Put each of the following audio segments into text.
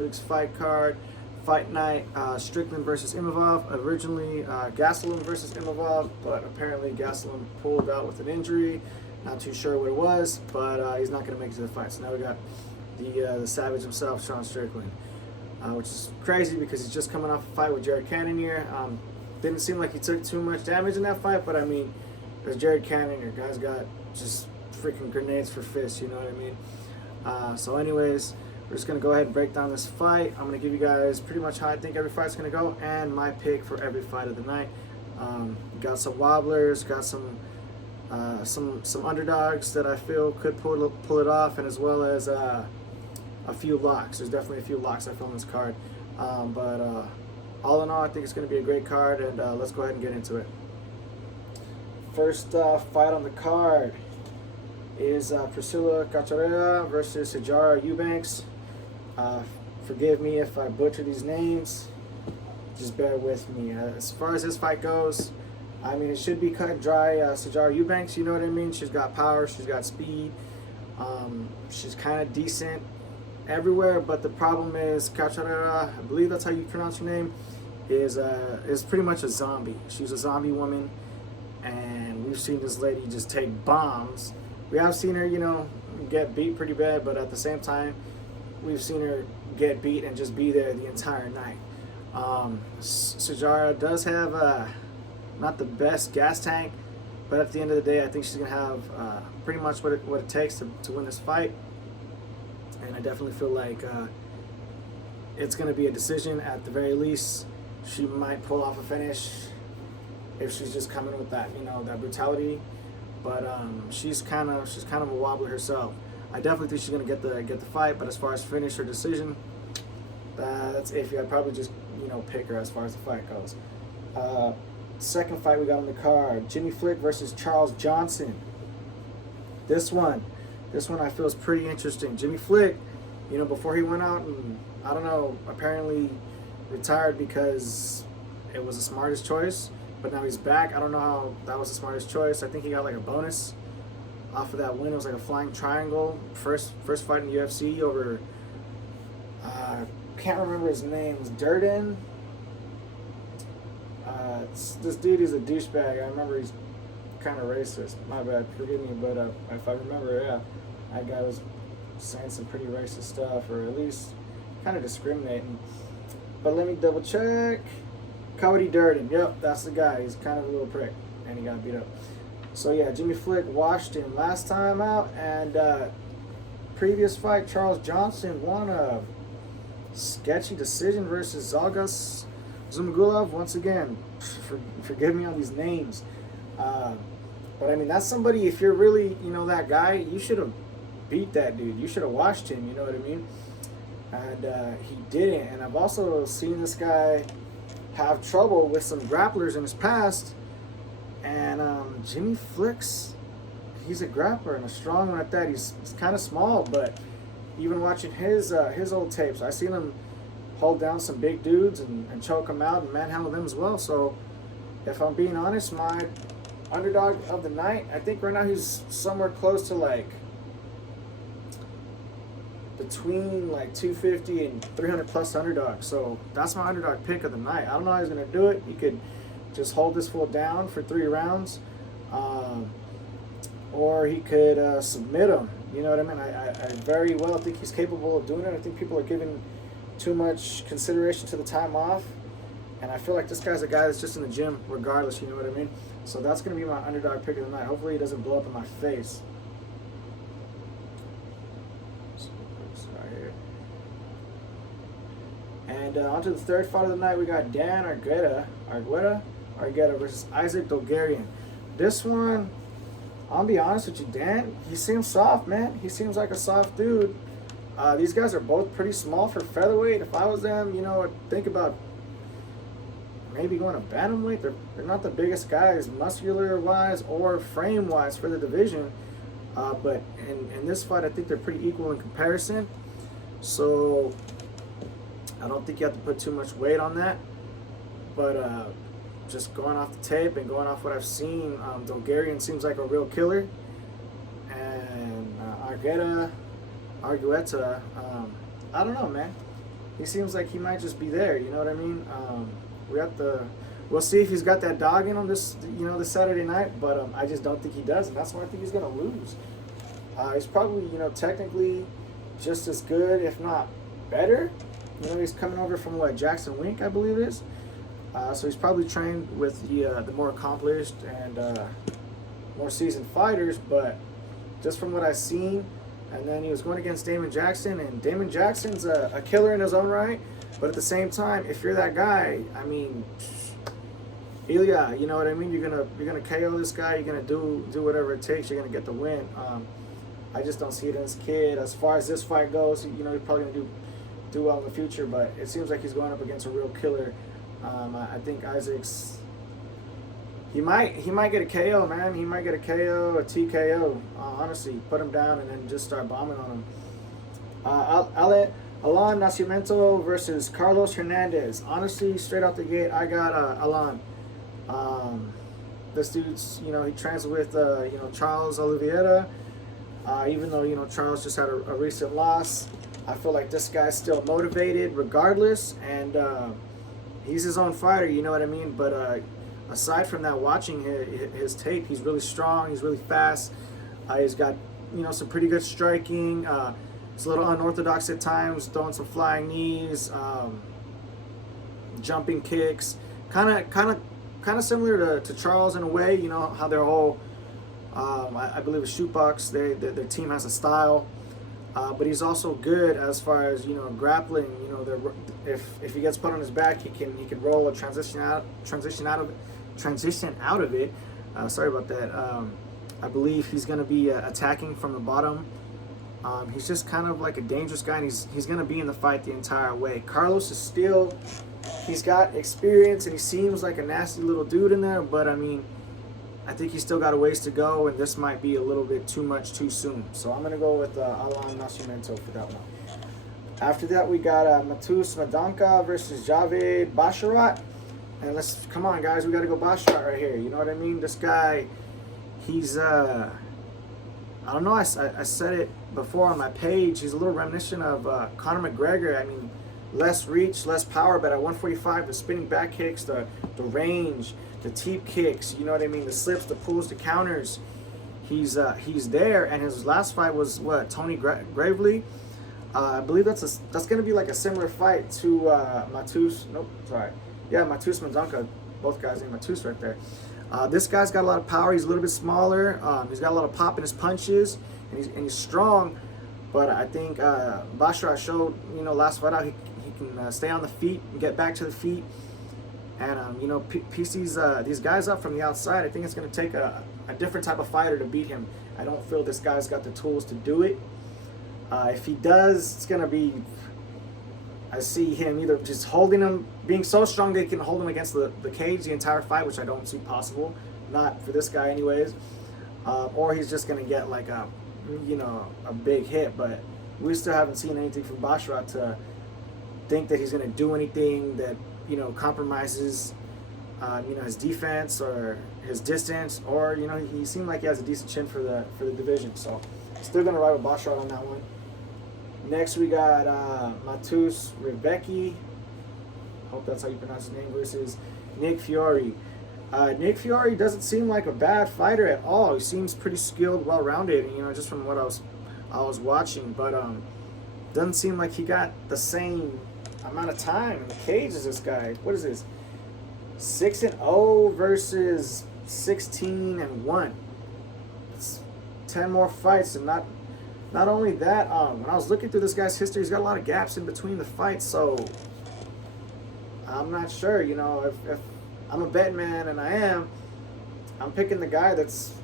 week's fight card. Fight night, Strickland versus Imavov. Originally, Gastelum versus Imavov, but apparently Gastelum pulled out with an injury. Not too sure what it was, but he's not going to make it to the fight. So now we got the Savage himself, Sean Strickland, which is crazy because he's just coming off a fight with Jared Cannonier. Didn't seem like he took too much damage in that fight, but I mean, there's Jared Cannonier. Guy's got just freaking grenades for fists, you know what I mean? So anyways, we're just going to go ahead and break down this fight. I'm going to give you guys pretty much how I think every fight's going to go and my pick for every fight of the night. Got some wobblers, got some underdogs that I feel could pull it off, and as well as a few locks. There's definitely a few locks I feel on this card. But all in all, I think it's going to be a great card, and let's go ahead and get into it. First fight on the card is Priscilla Cachoeira versus Sijara Eubanks. Forgive me if I butcher these names. Just bear with me. As far as this fight goes, I mean, it should be cut and dry. Sijara Eubanks, you know what I mean? She's got power, she's got speed. She's kind of decent everywhere, but the problem is Cachoeira, I believe that's how you pronounce her name, is pretty much a zombie. She's a zombie woman, and we've seen this lady just take bombs. We have seen her, you know, get beat pretty bad, but at the same time, we've seen her get beat and just be there the entire night. Sijara does have not the best gas tank, but at the end of the day, I think she's going to have pretty much what it takes to win this fight. And I definitely feel like it's going to be a decision at the very least. She might pull off a finish if she's just coming with that, you know, that brutality. But she's kind of a wobbler herself. I definitely think she's gonna get the fight, but as far as finish or decision, that's iffy. I'd probably just, you know, pick her as far as the fight goes. Second fight we got on the card: Jimmy Flick versus Charles Johnson. This one I feel is pretty interesting. Jimmy Flick, you know, before he went out and I don't know, apparently retired because it was the smartest choice. But now he's back. I don't know how that was the smartest choice. I think he got like a bonus off of that win. It was like a flying triangle. First fight in the UFC over, can't remember his name. It was Durden. This dude is a douchebag. I remember he's kind of racist. My bad, forgive me. But if I remember, yeah, that guy was saying some pretty racist stuff, or at least kind of discriminating. But let me double check. Cody Durden, yep, that's the guy. He's kind of a little prick, and he got beat up. So yeah, Jimmy Flick washed him last time out, and previous fight, Charles Johnson won a sketchy decision versus Zhalgas Zhumagulov. Once again, forgive me on these names, but I mean, that's somebody, if you're really, you know, that guy, you should have beat that dude. You should have washed him, you know what I mean? And he didn't, and I've also seen this guy have trouble with some grapplers in his past, and Jimmy Flick's, he's a grappler and a strong one at that. He's kind of small, but even watching his old tapes, I seen him hold down some big dudes and choke them out and manhandle them as well. So if I'm being honest, my underdog of the night, I think right now he's somewhere close to like between like 250 and 300 plus underdog. So that's my underdog pick of the night. I don't know how he's going to do it. He could just hold this fool down for 3 rounds, or he could submit him. You know what I mean? I very well think he's capable of doing it. I think people are giving too much consideration to the time off, and I feel like this guy's a guy that's just in the gym regardless, you know what I mean? So that's going to be my underdog pick of the night. Hopefully he doesn't blow up in my face. And on to the third fight of the night, we got Dan Argueta versus Isaac Dogarian. This one, I'll be honest with you, Dan, he seems soft, man. He seems like a soft dude. These guys are both pretty small for featherweight. If I was them, you know, I'd think about maybe going to bantamweight. They're not the biggest guys, muscular-wise or frame-wise for the division. But in this fight, I think they're pretty equal in comparison. So I don't think you have to put too much weight on that, but just going off the tape and going off what I've seen, Dogarian seems like a real killer, and Argueta, I don't know, man. he seems like he might just be there. You know what I mean? We'll see if he's got that dog in him this Saturday night. But I just don't think he does, and that's why I think he's gonna lose. He's probably technically just as good, if not better. He's coming over from Jackson Wink, I believe it is. So he's probably trained with the more accomplished and more seasoned fighters. But just from what I've seen, and then he was going against Damon Jackson, and Damon Jackson's a killer in his own right. But at the same time, if you're that guy, I mean, Ilya, you know what I mean? You're gonna KO this guy. You're gonna do whatever it takes. You're gonna get the win. I just don't see it in this kid. As far as this fight goes, he's probably gonna do well in the future. But it seems like he's going up against a real killer. I think Isaac's. He might get a KO, man. He might get a KO, a TKO. Honestly, put him down and then just start bombing on him. Alan Nascimento versus Carlos Hernandez. Honestly, straight out the gate, I got Alan. This dude's, he trains with, Charles Oliveira. Even though, Charles just had a recent loss, I feel like this guy's still motivated regardless, and he's his own fighter, you know what I mean? But aside from that, watching his tape, he's really strong, he's really fast. He's got, some pretty good striking. It's a little unorthodox at times, throwing some flying knees, jumping kicks, kind of similar to Charles in a way. How their whole, I believe, it's shootbox. Their team has a style, but he's also good as far as grappling. If he gets put on his back, he can roll or transition out of it. Sorry about that. I believe he's going to be attacking from the bottom. He's just kind of like a dangerous guy, and he's going to be in the fight the entire way. Carlos is still, he's got experience, and he seems like a nasty little dude in there, but I mean, I think he's still got a ways to go, and this might be a little bit too much too soon. So I'm going to go with Alan Nascimento for that one. After that, we got Matus Madanka versus Javed Basharat. And come on, guys, we got to go Basharat right here. You know what I mean? This guy, he's, I don't know, I said it before on my page. He's a little reminiscent of Conor McGregor. I mean, less reach, less power, but at 145, the spinning back kicks, the range, the teep kicks, you know what I mean? The slips, the pulls, the counters. He's there, and his last fight was Tony Gravely. I believe that's going to be like a similar fight to Matus. Nope, sorry. Yeah, Matus Madanka. Both guys named Matus right there. This guy's got a lot of power. He's a little bit smaller. He's got a lot of pop in his punches, and he's strong. But I think Basharat showed, last fight out, he can stay on the feet and get back to the feet, and piece these guys up from the outside. I think it's going to take a different type of fighter to beat him. I don't feel this guy's got the tools to do it. If he does, it's going to be, I see him either just holding him, being so strong they can hold him against the cage the entire fight, which I don't see possible, not for this guy anyways, or he's just going to get like a big hit. But we still haven't seen anything from Basharat to think that he's going to do anything that compromises his defense or his distance, or he seemed like he has a decent chin for the division. So still going to ride with Basharat on that one. Next, we got Matus Rebecki, hope that's how you pronounce his name, versus Nick Fiore. Nick Fiore doesn't seem like a bad fighter at all. He seems pretty skilled, well-rounded, just from what I was watching. But doesn't seem like he got the same amount of time in the cage as this guy. What is this? 6-0 versus 16-1. It's 10 more fights, and not only that, when I was looking through this guy's history, he's got a lot of gaps in between the fights, so I'm not sure, if I'm a bet man, and I'm picking the guy that's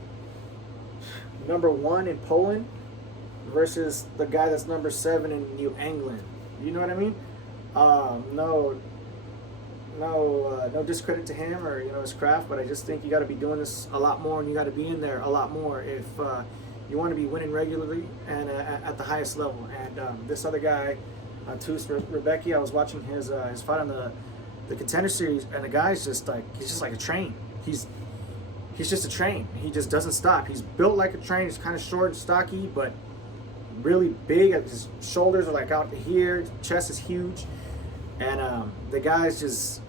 number 1 in Poland versus the guy that's number 7 in New England. You know what I mean? No discredit to him or his craft, but I just think you got to be doing this a lot more, and you got to be in there a lot more if you want to be winning regularly and at the highest level. And this other guy, Matus Rebecki, I was watching his fight on the Contender Series, and the guy's just like a train. He's just a train. He just doesn't stop. He's built like a train. He's kind of short and stocky, but really big. His shoulders are like out to here. His chest is huge. and the guy's just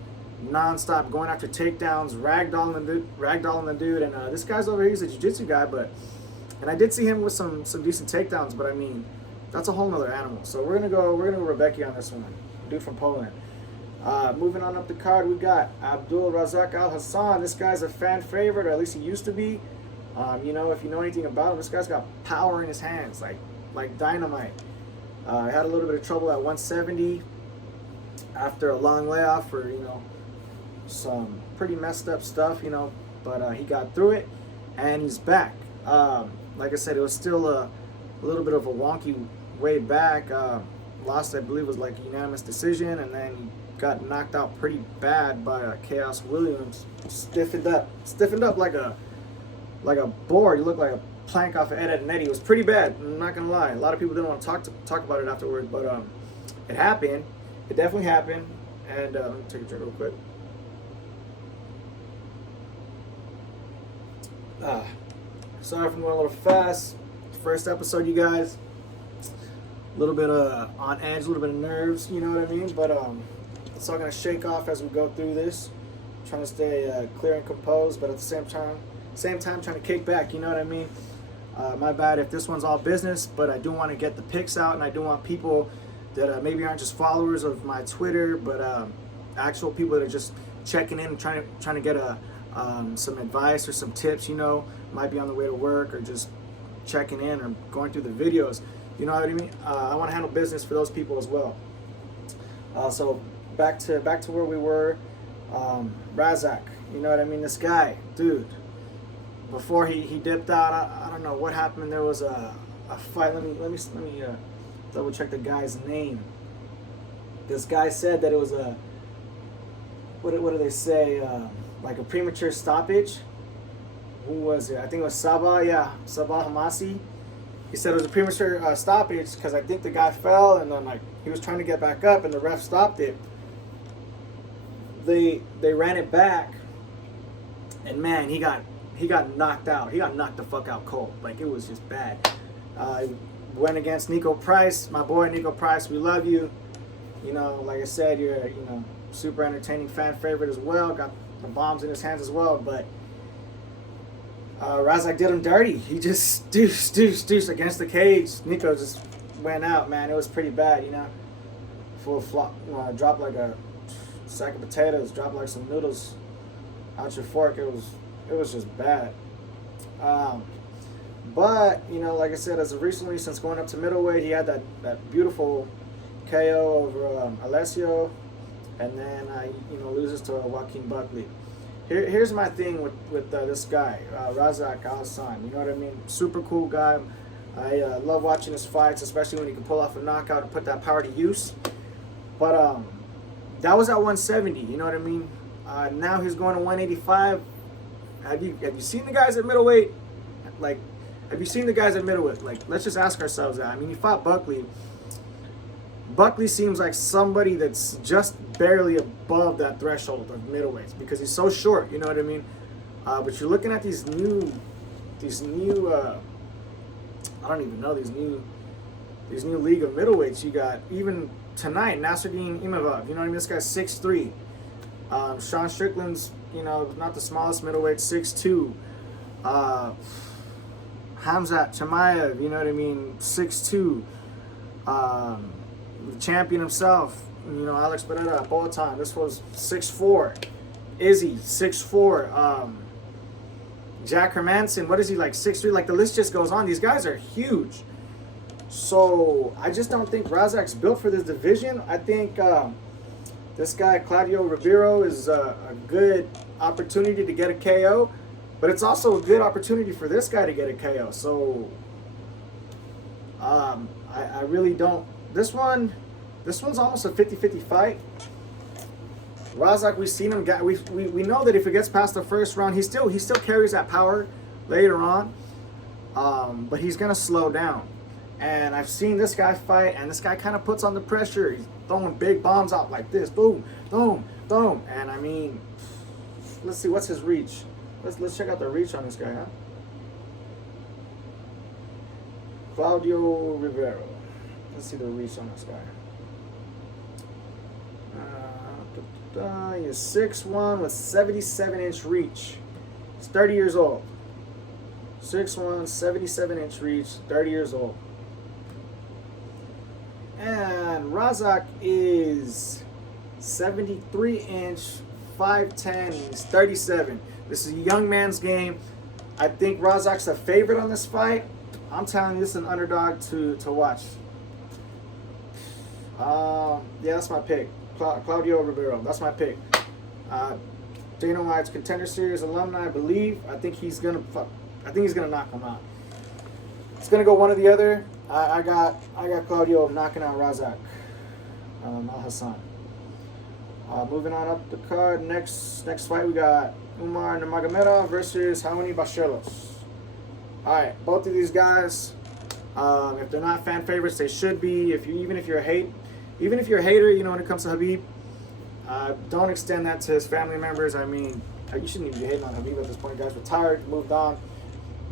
non-stop going after takedowns, ragdolling the dude, and this guy's over here, he's a jiu-jitsu guy, and I did see him with some decent takedowns, but I mean, that's a whole nother animal. So we're gonna go Rebecca on this one, dude from Poland. Moving on up the card, we got Abdul Razak Al Hassan. This guy's a fan favorite, or at least he used to be. You know, if you know anything about him, this guy's got power in his hands, like dynamite. Had a little bit of trouble at 170 after a long layoff for, you know, some pretty messed up stuff, you know, but he got through it, and he's back. Like I said, it was still a little bit of a wonky way back. Lost, I believe, was like a unanimous decision, and then he got knocked out pretty bad by Chaos Williams. Stiffened up like a board. He looked like a plank off of Ed Eddie. It was pretty bad. I'm not gonna lie. A lot of people didn't want to talk about it afterwards, but it happened. It definitely happened. And let me take a drink real quick. Sorry if I'm going a little fast. First episode, you guys. A little bit on edge, a little bit of nerves, you know what I mean? But it's all gonna shake off as we go through this. Trying to stay clear and composed, but at the same time trying to kick back, you know what I mean? My bad if this one's all business, but I do want to get the pics out, and I do want people that maybe aren't just followers of my Twitter, but actual people that are just checking in and trying to get some advice or some tips, you know, might be on the way to work or just checking in or going through the videos, you know what I mean? I want to handle business for those people as well. So back to where we were. Razak, you know what I mean? This guy, dude, before he dipped out, I don't know what happened. There was a fight. Let me double check the guy's name. This guy said that it was a what do they say? Like a premature stoppage. Who was it? I think it was Sabah. Yeah, Sabah Hamasi. He said it was a premature stoppage because I think the guy fell, and then like he was trying to get back up, and the ref stopped it. They ran it back, and man, he got knocked out. He got knocked the fuck out cold. Like, it was just bad. Went against Nico Price, my boy Nico Price. We love you. You know, like I said, you're super entertaining fan favorite as well. Got the bombs in his hands as well, but Razak did him dirty. He just deuce against the cage. Nico just went out, man. It was pretty bad, you know. Full flop, dropped like a sack of potatoes, dropped like some noodles out your fork. It was just bad. But you know, like I said, as of recently, since going up to middleweight, he had that beautiful KO over Alessio, and then loses to Joaquin Buckley. Here's my thing with this guy, Razak Al Hassan. You know what I mean? Super cool guy. I love watching his fights, especially when he can pull off a knockout and put that power to use. But that was at 170. You know what I mean? Now he's going to 185. Have you seen the guys at middleweight? Like, have you seen the guys at middleweight? Like, let's just ask ourselves that. I mean, he fought Buckley. Buckley seems like somebody that's just barely above that threshold of middleweights because he's so short. You know what I mean? But you're looking at these new I don't even know, these new league of middleweights. You got even tonight Nasruddin Imavov. You know what I mean? This guy's 6'3". Sean Strickland's, not the smallest middleweight, 6'2". Hamzat Chimaev, you know what I mean, 6'2". The champion himself, Alex Pereira, Boatan, this was 6'4". Izzy, 6'4". Jack Hermanson, what is he, like 6'3"? Like, the list just goes on. These guys are huge. So I just don't think Razak's built for this division. I think this guy, Claudio Ribeiro, is a good opportunity to get a KO, but it's also a good opportunity for this guy to get a KO. So I really don't. This one's almost a 50-50 fight. Razak, we've seen him. We know that if he gets past the first round, he still carries that power later on, but he's gonna slow down. And I've seen this guy fight, and this guy kind of puts on the pressure. He's throwing big bombs out like this, boom, boom, boom. And I mean, let's see, what's his reach? Let's check out the reach on this guy, huh? Claudio Ribeiro. Let's see the reach on this guy. He's 6'1" with 77-inch reach. He's 30 years old. 6'1", 77-inch reach, 30 years old. And Razak is 73-inch, 5'10", he's 37. This is a young man's game. I think Razak's a favorite on this fight. I'm telling you, this is an underdog to watch. Yeah, that's my pick. Claudio Ribeiro, that's my pick. Dana White's Contender Series alumni, I believe. I think he's gonna knock him out. It's gonna go one or the other. I got Claudio knocking out Razak. Al Hassan. Moving on up the card. Next fight we got Umar Nurmagomedov versus Raoni Barcelos. All right, both of these guys. If they're not fan favorites, they should be. Even if you're a hater, you know, when it comes to Khabib, don't extend that to his family members. I mean, you shouldn't even be hating on Khabib at this point. The guy's retired, moved on.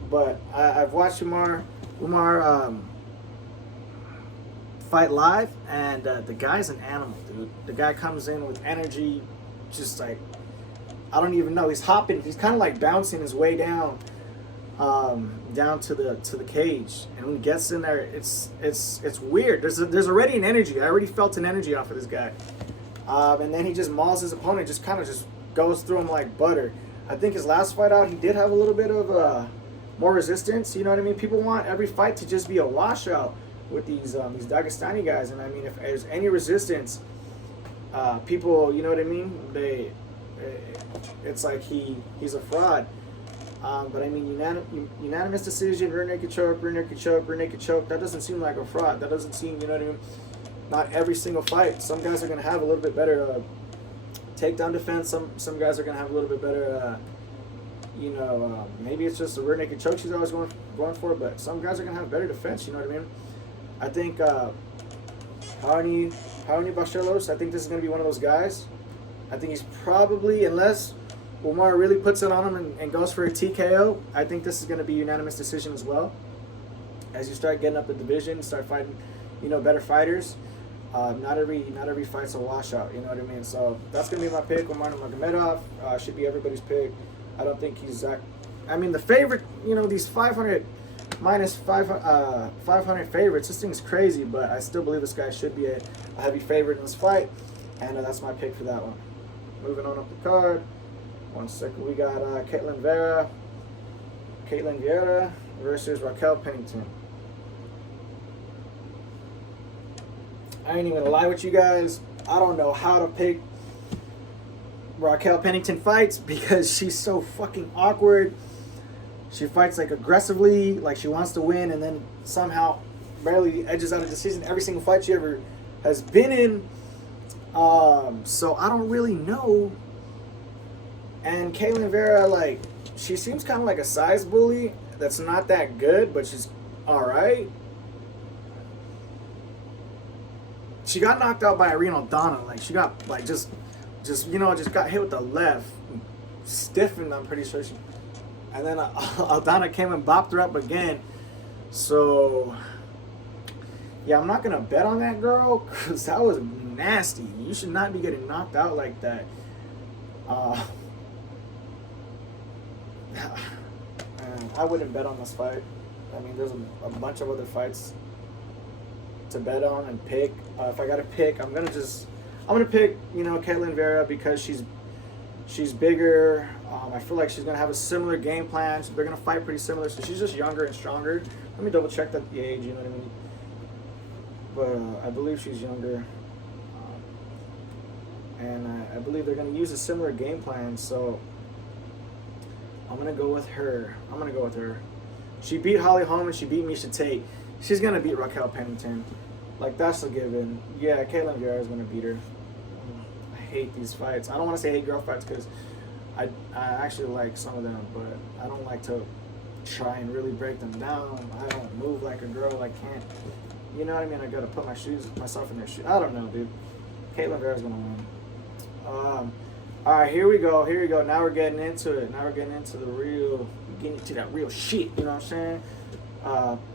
But I've watched Umar fight live, and the guy's an animal, dude. The guy comes in with energy, just like, I don't even know. He's hopping. He's kind of like bouncing his way down to the cage, and when he gets in there, it's weird. There's already an energy. I already felt an energy off of this guy, and then he just mauls his opponent. Just kind of just goes through him like butter. I think his last fight out, he did have a little bit of more resistance. You know what I mean? People want every fight to just be a washout with these Dagestani guys, and I mean, if there's any resistance, people, you know what I mean? It's like he's a fraud. But I mean, unanimous decision, rear naked choke, rear naked choke, rear naked choke. That doesn't seem like a fraud. That doesn't seem, you know what I mean? Not every single fight. Some guys are gonna have a little bit better takedown defense. Some guys are gonna have a little bit better. Maybe it's just a rear naked choke she's always going for, but some guys are gonna have better defense. You know what I mean? I think Raoni Barcelos, I think this is gonna be one of those guys. I think he's probably, unless Umar really puts it on him and goes for a TKO, I think this is going to be a unanimous decision as well. As you start getting up the division, start fighting, better fighters. Not every fight's a washout. You know what I mean? So that's going to be my pick. Umar Nurmagomedov should be everybody's pick. I don't think he's that. I mean, the favorite. These 500 minus 500 favorites. This thing's crazy, but I still believe this guy should be a heavy favorite in this fight, and that's my pick for that one. Moving on up the card. One second, we got Caitlin Vieira versus Raquel Pennington. I ain't even gonna lie with you guys. I don't know how to pick Raquel Pennington fights because she's so fucking awkward. She fights like aggressively, like she wants to win, and then somehow barely edges out a decision every single fight she ever has been in. So I don't really know. And Caitlin Vieira, she seems kind of like a size bully that's not that good, but she's all right. She got knocked out by Irene Aldana. She got, just got hit with the left. Stiffened, I'm pretty sure. And then Aldana came and bopped her up again. So, yeah, I'm not going to bet on that girl because that was nasty. You should not be getting knocked out like that. I wouldn't bet on this fight. I mean, there's a bunch of other fights to bet on and pick. If I got to pick, I'm gonna pick Caitlin Vieira because she's bigger. I feel like she's gonna have a similar game plan. They're gonna fight pretty similar, so she's just younger and stronger. Let me double check that the age. You know what I mean? But I believe she's younger, and I believe they're gonna use a similar game plan. So I'm going to go with her. She beat Holly Holm and she beat Miesha Tate. She's going to beat Raquel Pennington. That's a given. Yeah, Caitlin Vieira is going to beat her. I hate these fights. I don't want to say hate girl fights because I actually like some of them, but I don't like to try and really break them down. I don't move like a girl. I can't. You know what I mean? I got to put myself in their shoes. I don't know, dude. Caitlin Vieira is going to win. All right, here we go. Now we're getting into it. Now we're getting into that real shit. You know what I'm saying?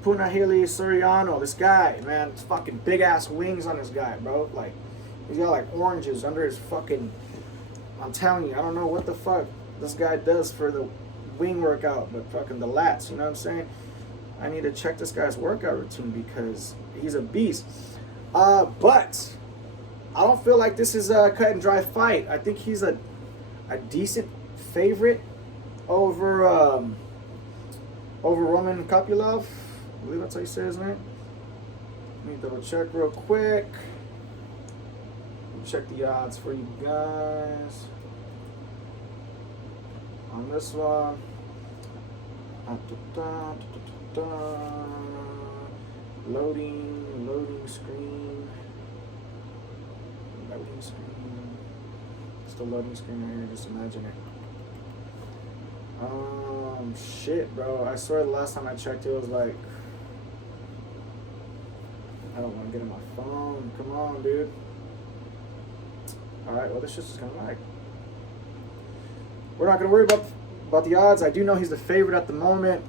Punahele Soriano, this guy, man, it's fucking big ass wings on this guy, bro. He's got oranges under his fucking I'm telling you, I don't know what the fuck this guy does for the wing workout, but fucking the lats, you know what I'm saying? I need to check this guy's workout routine because he's a beast. But I don't feel like this is a cut and dry fight. I think he's a decent favorite over Roman Kopylov. I believe that's how you say his name. Let me double check real quick. Check the odds for you guys on this one. Loading screen. Still loading screen right here, just imagine it. Shit, bro. I swear the last time I checked it was like, I don't want to get in my phone. Come on, dude. Alright, well, this shit's just kind of lag. We're not going to worry about the odds. I do know he's the favorite at the moment.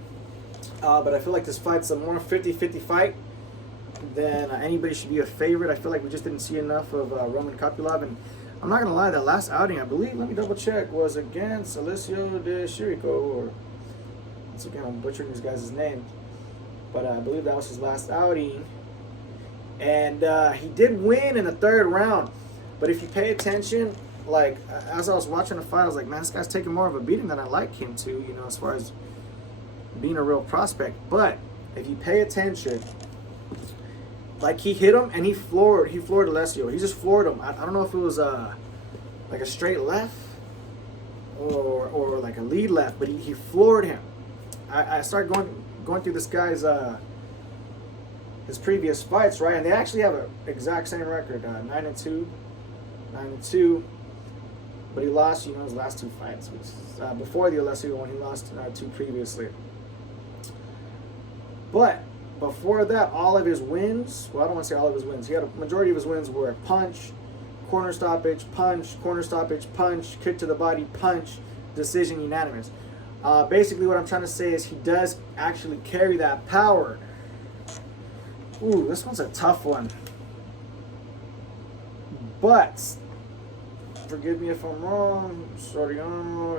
But I feel like this fight's a more 50-50 fight than anybody should be a favorite. I feel like we just didn't see enough of Roman Kopylov. And I'm not going to lie, that last outing, I believe, let me double check, was against Alessio de Chirico. Or, once again, I'm butchering these guys' names. But I believe that was his last outing. And he did win in the third round. But if you pay attention, like, as I was watching the fight, I was like, man, this guy's taking more of a beating than I like him to, you know, as far as being a real prospect. But if you pay attention, like, he hit him and he floored Alessio. He just floored him. I don't know if it was like a straight left or like a lead left, but he floored him. I started going through this guy's his previous fights, right? And they actually have an exact same record, 9-2. But he lost, you know, his last two fights, which is before the Alessio one. He lost 2 previously. But before that, all of his wins, well, I don't want to say all of his wins. He had a majority of his wins were punch, corner stoppage, punch, kick to the body, punch, decision, unanimous. Basically, what I'm trying to say is he does actually carry that power. Ooh, this one's a tough one. But forgive me if I'm wrong. Soriano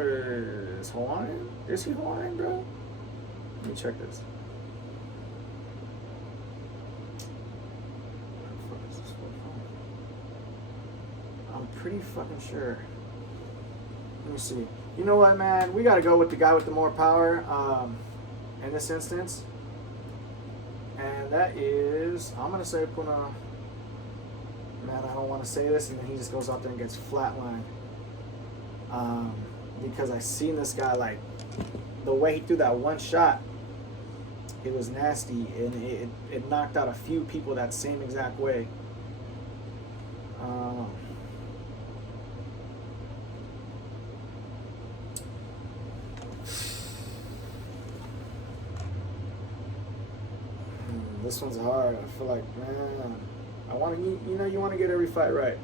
is Hawaiian? Is he Hawaiian, bro? Let me check this. I'm pretty fucking sure. Let me see. You know what, man? We got to go with the guy with the more power in this instance. And that is, I'm going to say Puna. Man, I don't want to say this, and then he just goes out there and gets flatlined. Because I seen this guy, like, the way he threw that one shot, it was nasty, and it knocked out a few people that same exact way. This one's hard. I feel like, man, I want to, you want to get every fight right.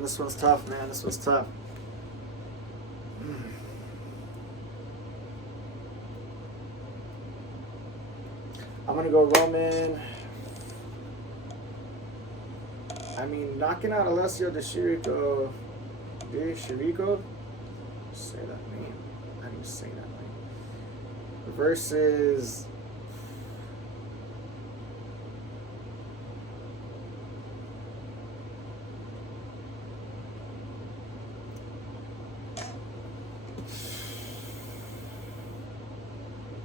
This one's tough, man. This one's tough. I'm going to go Roman. I mean, knocking out Alessio de Chirico. Say that name. How do you say that name? Versus.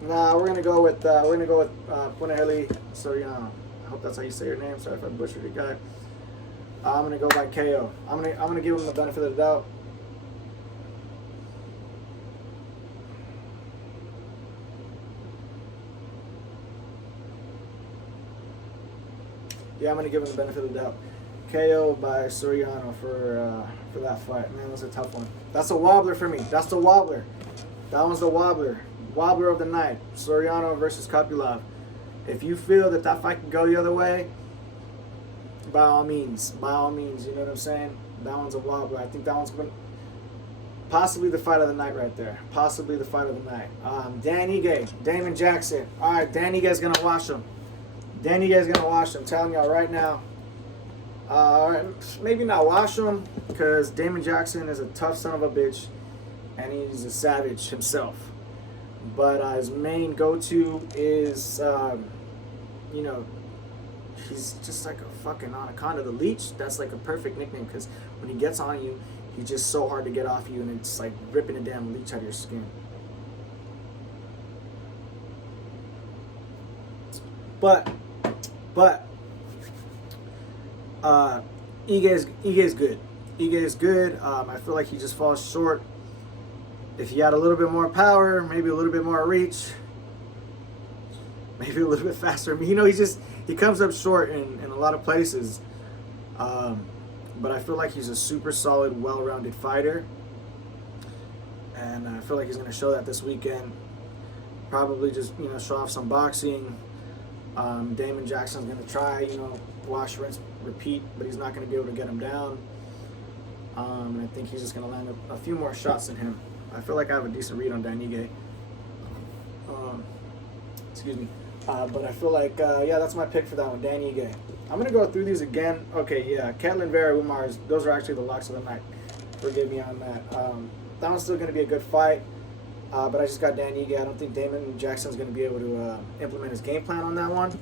Nah, we're gonna go with Punahele Soriano. I hope that's how you say your name. Sorry if I butchered your guy. I'm gonna go by KO. I'm gonna give him the benefit of the doubt. Yeah, I'm gonna give him the benefit of the doubt. KO by Soriano for that fight. Man, that's a tough one. That's a wobbler for me. That's the wobbler. That one's the wobbler. Wobbler of the night. Soriano versus Kopylov. If you feel that fight can go the other way, by all means, you know what I'm saying? That one's a wobbler. I think that one's going Possibly the fight of the night right there. Possibly the fight of the night. Dan Ige, Damon Jackson. All right, Dan Ige's going to wash him. Dan Ige's going to wash him. I'm telling y'all right now. Maybe not wash him, because Damon Jackson is a tough son of a bitch, and he's a savage himself. But his main go-to is, you know, he's just like a fucking anaconda. The leech, that's like a perfect nickname, because when he gets on you, he's just so hard to get off you, and it's like ripping a damn leech out of your skin. But Ige is good. Ige is good. I feel like he just falls short. If he had a little bit more power, maybe a little bit more reach, maybe a little bit faster. I mean, you know, he comes up short in a lot of places. But I feel like he's a super solid, well-rounded fighter. And I feel like he's going to show that this weekend. Probably just, you know, show off some boxing. Damon Jackson's going to try, you know, wash, rinse, repeat, but he's not going to be able to get him down. And I think he's just going to land a few more shots than him. I feel like I have a decent read on Dan Ige. Excuse me. But I feel like, yeah, that's my pick for that one, Dan Ige. I'm going to go through these again. Okay, yeah, Ketlin, Vera, Umar, those are actually the locks of the night. Forgive me on that. That one's still going to be a good fight. But I just got Dan Ige. I don't think Damon Jackson's going to be able to implement his game plan on that one.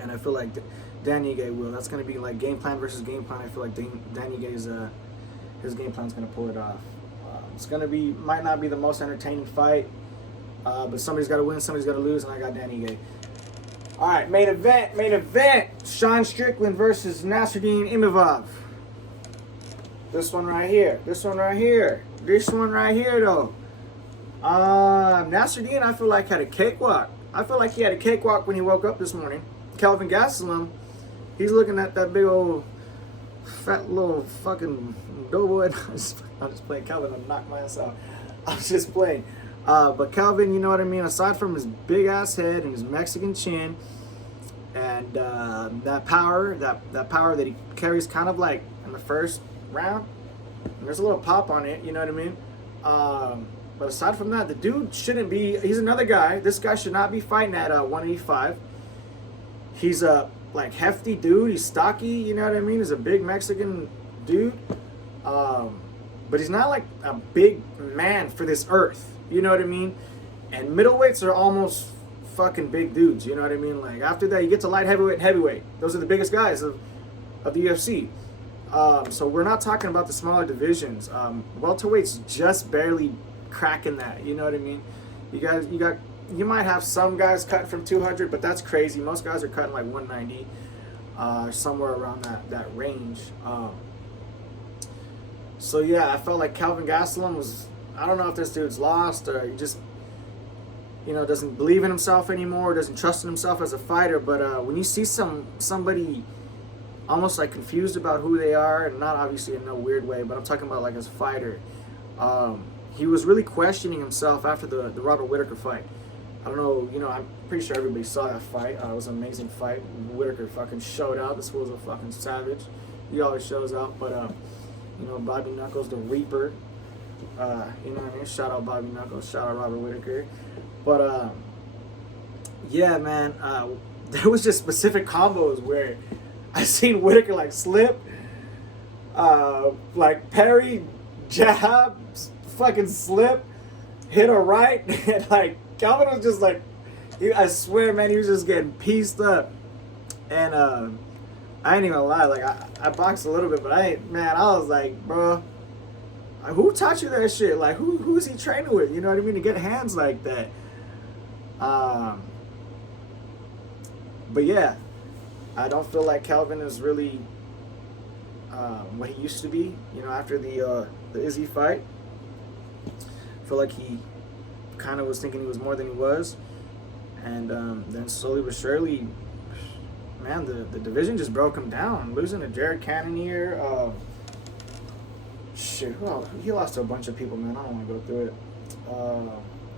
And I feel like Dan Ige will. That's going to be like game plan versus game plan. I feel like Dan Ige's his game plan's going to pull it off. It's going to be, might not be the most entertaining fight, but somebody's got to win, somebody's got to lose, and I got Dan Ige. All right, main event. Sean Strickland versus Nasruddin Imavov. This one right here, though. Nasruddin, I feel like had a cakewalk. I feel like he had a cakewalk when he woke up this morning. Kelvin Gastelum, he's looking at that big old fat little fucking doughboy. I'm just playing. Kelvin, I'm knocking my ass out. I was just playing. But Kelvin, you know what I mean? Aside from his big ass head and his Mexican chin, and that power that he carries, kind of like in the first round, and there's a little pop on it. You know what I mean? But aside from that, the dude shouldn't be. He's another guy. This guy should not be fighting at 185. He's a like hefty dude. He's stocky. You know what I mean? He's a big Mexican dude. But he's not like a big man for this earth. You know what I mean? And middleweights are almost fucking big dudes. You know what I mean? Like after that, you get to light heavyweight and heavyweight. Those are the biggest guys of the UFC. So we're not talking about the smaller divisions. Welterweight's just barely cracking that. You know what I mean? You might have some guys cutting from 200, but that's crazy. Most guys are cutting like 190, somewhere around that range. So yeah, I felt like Kelvin Gastelum was, I don't know if this dude's lost or he just, you know, doesn't believe in himself anymore, doesn't trust in himself as a fighter. But when you see somebody almost like confused about who they are, and not obviously in no weird way, but I'm talking about like as a fighter, he was really questioning himself after the Robert Whittaker fight. I don't know, you know, I'm pretty sure everybody saw that fight. It was an amazing fight. Whittaker fucking showed out. This fool's a fucking savage. He always shows out, but you know, Bobby Knuckles, the Reaper. You know what I mean? Shout out Bobby Knuckles. Shout out Robert Whittaker. But yeah, man. There was just specific combos where I seen Whittaker like slip, like parry, jab, fucking slip, hit a right, and like Calvin was just like, I swear, man, he was just getting pieced up. And I ain't even lie, like I boxed a little bit, but I was like, bro, who taught you that shit? Like who is he training with? You know what I mean? To get hands like that. But yeah, I don't feel like Calvin is really what he used to be. You know, after the Izzy fight, I feel like he kind of was thinking he was more than he was, and then slowly but surely, man, the division just broke him down. Losing to Jared Cannonier, shit, well, he lost to a bunch of people, man. I don't want to go through it.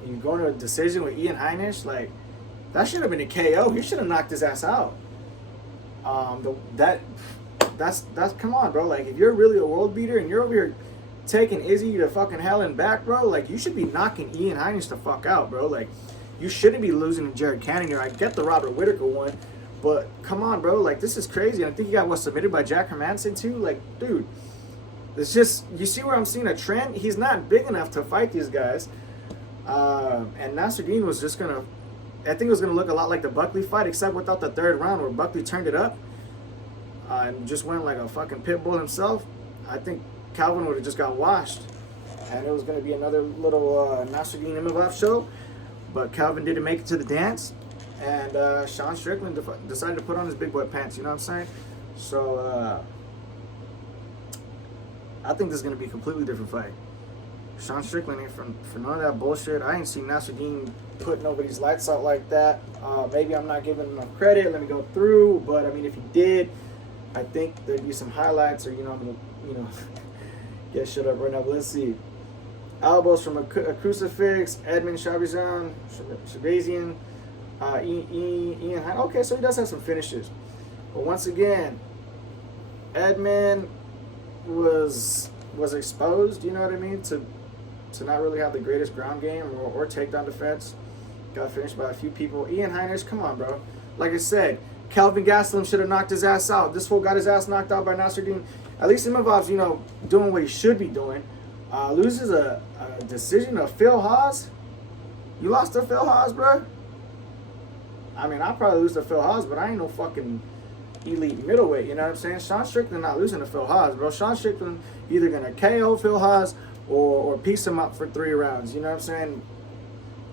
You go to a decision with Ian Heinisch, like that should have been a KO. He should have knocked his ass out. That's come on, bro. Like if you're really a world beater and you're over here taking Izzy to fucking hell and back, bro, like, you should be knocking Ian Heinisch the fuck out, bro. Like, you shouldn't be losing to Jared Cannonier. I get the Robert Whittaker one, but come on, bro. Like, this is crazy. I think he got, submitted by Jack Hermanson, too? Like, dude, it's just, you see where I'm seeing a trend? He's not big enough to fight these guys. And Nasruddin was just going to, I think it was going to look a lot like the Buckley fight, except without the third round where Buckley turned it up and just went like a fucking pit bull himself. I think Calvin would have just got washed. And it was going to be another little Nasruddin Imavov show. But Calvin didn't make it to the dance. And Sean Strickland decided to put on his big boy pants. You know what I'm saying? So I think this is going to be a completely different fight. Sean Strickland ain't for none of that bullshit. I ain't seen Nasruddin put nobody's lights out like that. Maybe I'm not giving him enough credit. Let me go through. But, I mean, if he did, I think there'd be some highlights. Or, I'm going to, get shut up right now. But let's see. Elbows from a crucifix. Edmund Shabazian. Ian Heinisch. Okay, so he does have some finishes. But once again, Edmund was exposed, you know what I mean, to not really have the greatest ground game or takedown defense. Got finished by a few people. Ian Heinisch, come on, bro. Like I said, Kelvin Gastelum should have knocked his ass out. This fool got his ass knocked out by Nasruddin. At least Imavov's, doing what he should be doing. Loses a decision to Phil Haas. You lost to Phil Haas, bro? I mean, I'll probably lose to Phil Haas, but I ain't no fucking elite middleweight, you know what I'm saying? Sean Strickland not losing to Phil Haas, bro. Sean Strickland either going to KO Phil Haas or piece him up for 3 rounds, you know what I'm saying?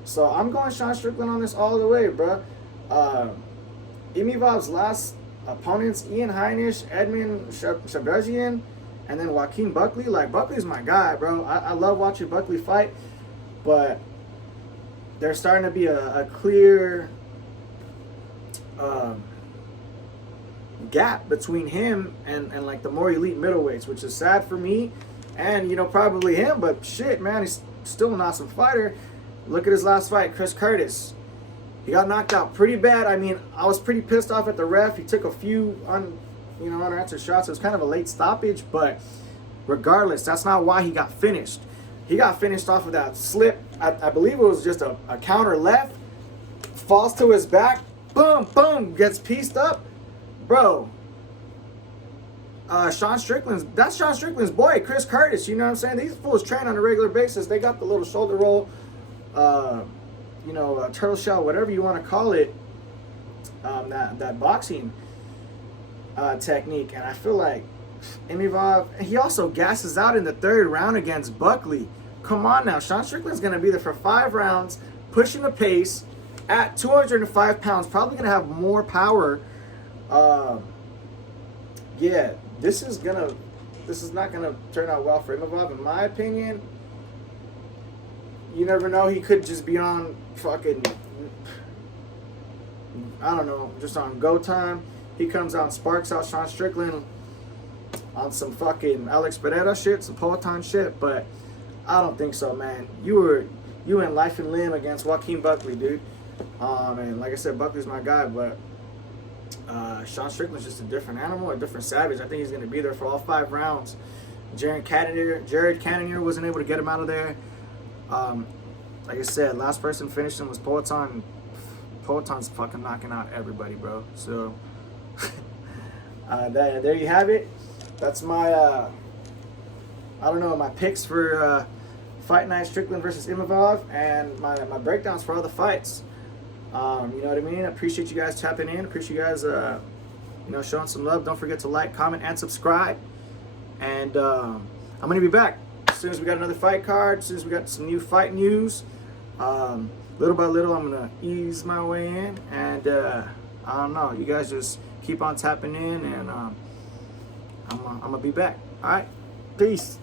So I'm going Sean Strickland on this all the way, bro. Imavov's last opponents, Ian Heinisch, Edmund Shabazian, and then Joaquin Buckley. Like, Buckley's my guy, bro. I love watching Buckley fight, but there's starting to be a clear gap between him and like the more elite middleweights, which is sad for me and probably him, but shit, man, he's still an awesome fighter. Look at his last fight, Chris Curtis. He got knocked out pretty bad. I mean, I was pretty pissed off at the ref. He took a few unanswered shots. It was kind of a late stoppage, but regardless, that's not why he got finished. He got finished off of that slip. I believe it was just a counter left. Falls to his back. Boom, boom, gets pieced up. Bro, that's Sean Strickland's boy, Chris Curtis. You know what I'm saying? These fools train on a regular basis. They got the little shoulder roll, turtle shell, whatever you want to call it, that boxing technique. And I feel like Imavov, he also gasses out in the 3rd round against Buckley. Come on now. Sean Strickland's going to be there for 5 rounds, pushing the pace at 205 pounds, probably going to have more power. Yeah, this is not gonna turn out well for Imavov, in my opinion. You never know, he could just be on fucking, I don't know, just on go time. He comes out and sparks out Sean Strickland on some fucking Alex Pereira shit, some Poatan shit, but I don't think so, man. You in life and limb against Joaquin Buckley, dude. And like I said, Buckley's my guy, but Sean Strickland's just a different animal, a different savage. I think he's going to be there for all 5 rounds. Jared Cannonier wasn't able to get him out of there. Like I said, last person finishing was Poatan. Poatan's fucking knocking out everybody, bro. So, there you have it. That's my, my picks for Fight Night Strickland versus Imavov, and my breakdowns for all the fights. You know what I mean? I appreciate you guys tapping in. Appreciate you guys, showing some love. Don't forget to like, comment, and subscribe. And I'm going to be back as soon as we got another fight card, as soon as we got some new fight news. Little by little, I'm going to ease my way in. And I don't know. You guys just keep on tapping in, and I'm going to be back. All right? Peace.